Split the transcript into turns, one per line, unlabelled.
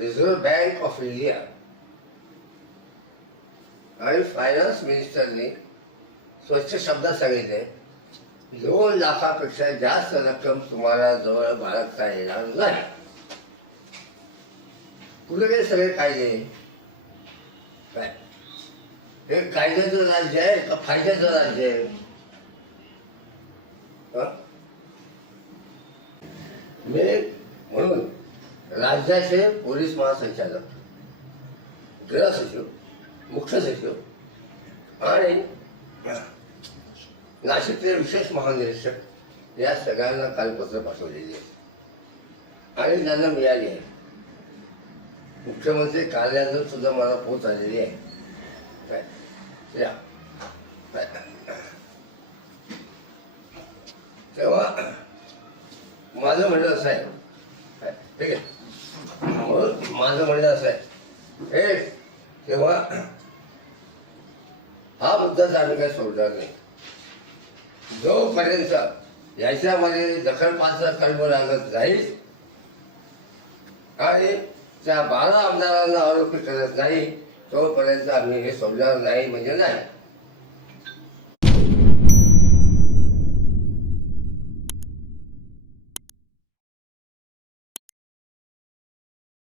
Reserve bank of India आणि finance मिनिस्टरने स्वच्छ शब्दात सांगितले. दोन लाखापेक्षा जास्त रक्कम तुम्हाला जवळ बाळगता येणार नाही. कुठे सगळे कायदे? काय? हे कायद्याचं राज्य आहे का फायद्याचं राज्य आहे? मी राज्याचे पोलीस महासंचालक गृह सचिव मुख्य सचिव आणि नाशिकचे विशेष महानिरीक्षक या सगळ्यांना काल पत्र पाठवलेली आहे. आणि त्यांना मिळाली आहे. मुख्यमंत्री कार्यालयातून सुद्धा मला पोच आलेली आहे. काय या. तेव्हा माझं म्हणणं असं आहे. काय, ठीक आहे. माझं म्हणणं असं आहे. हे तेव्हा हा मुद्दाच आम्ही काही सोडणार नाही. जोपर्यंत याच्यामध्ये दखलपात्र कर्म लागत नाही आणि त्या बारा आमदारांना आरोपी करत नाही तोपर्यंत आम्ही हे सोडणार नाही म्हणजे नाही.